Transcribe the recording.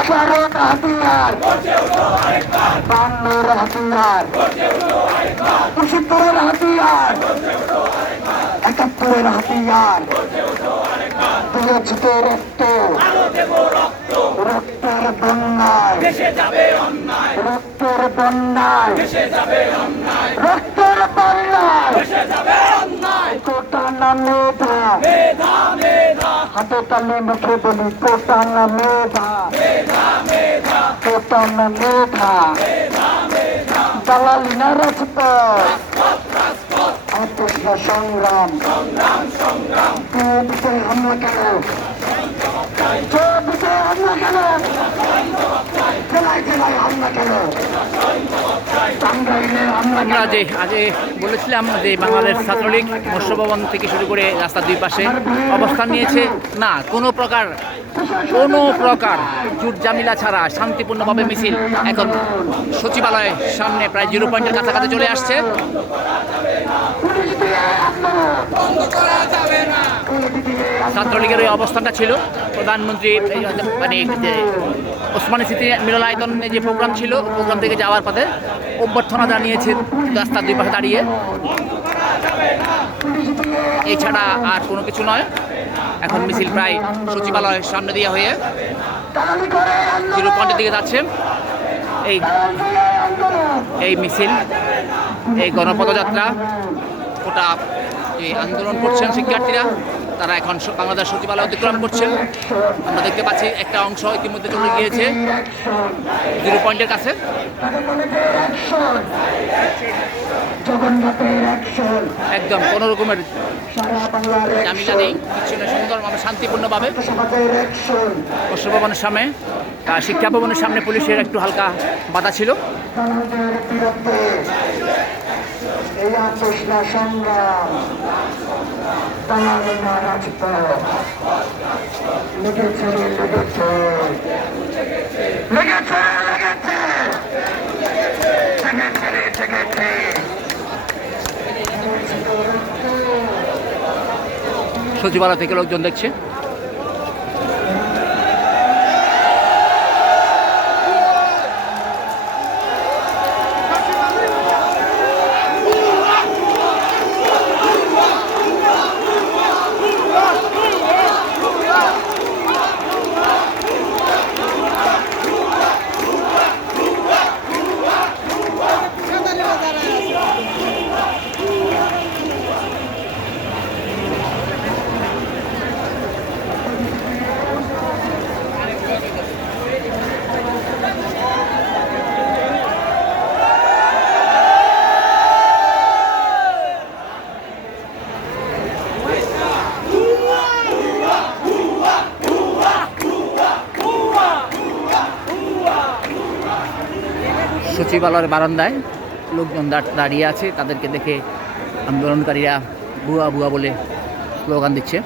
18 হাতিয়ার, 52 হাতিয়ার, 75 হাতিয়ার, 71 হাতিয়ার, দিয়েছে রক্ত, রক্তের বন্যায়, রক্তের বন্যায়, রক্তের বন্যায়, কোটা না মেধা, হাতে তালে মুখে বলি কোটা না মেধা, কোটা না মেধা, দালালি না রাজপথ, আত্মীয় সংগ্রাম, বিজয় হামলা কেন, বিজয় হামলা কেন, জেলায় জেলায় হামলা কেন, আমরা যে আজ বলেছিলাম যে বাংলাদেশ ছাত্রলীগ মৎস্য ভবন থেকে শুরু করে রাস্তার দুই পাশে অবস্থান নিয়েছে, না কোনো প্রকার জুট জামিলা ছাড়া শান্তিপূর্ণভাবে মিছিল এখন সচিবালয়ের সামনে প্রায় 0 পয়েন্টের কাছাকাছি চলে আসছে। ছাত্রলীগের ওই অবস্থানটা ছিল প্রধানমন্ত্রী মানে ওসমানী স্মৃতি মিলনায়তনে যে প্রোগ্রাম ছিল, প্রোগ্রাম থেকে যাওয়ার পথে অভ্যর্থনা জানিয়েছেন রাস্তার দুই পাশে দাঁড়িয়ে। এছাড়া আর কোনো কিছু নয়। এখন মিছিল প্রায় সচিবালয়ের সামনে দিয়ে হয়ে 0 পয়েন্টের দিকে যাচ্ছে। এই মিছিল, এই গণপদযাত্রা, ওটা যে আন্দোলন করছেন শিক্ষার্থীরা, তারা এখন বাংলাদেশ সচিবালয় অতিক্রম করছেন। আমরা দেখতে পাচ্ছি একটা অংশ ইতিমধ্যে চলে গিয়েছে 0 পয়েন্টের কাছে। একদম কোনো রকমের জামিলা নেই, কিছু নেই, সুন্দরভাবে শান্তিপূর্ণভাবে মৎস্য ভবনের সামনে, শিক্ষা ভবনের সামনে পুলিশের একটু হালকা বাধা ছিল। এই আত্মীয় সংগ্রাম, দালালি না রাজপথ, লেগেছে লেগেছে লেগেছে লেগেছে লেগেছে। সচিবালয় থেকে লোকজন দেখছে। সচিবালয়ের বারান্দায় লোকজন দাঁড়িয়ে আছে, তাদেরকে দেখে আন্দোলনকারীরা ভুয়া ভুয়া বলে স্লোগান দিচ্ছে।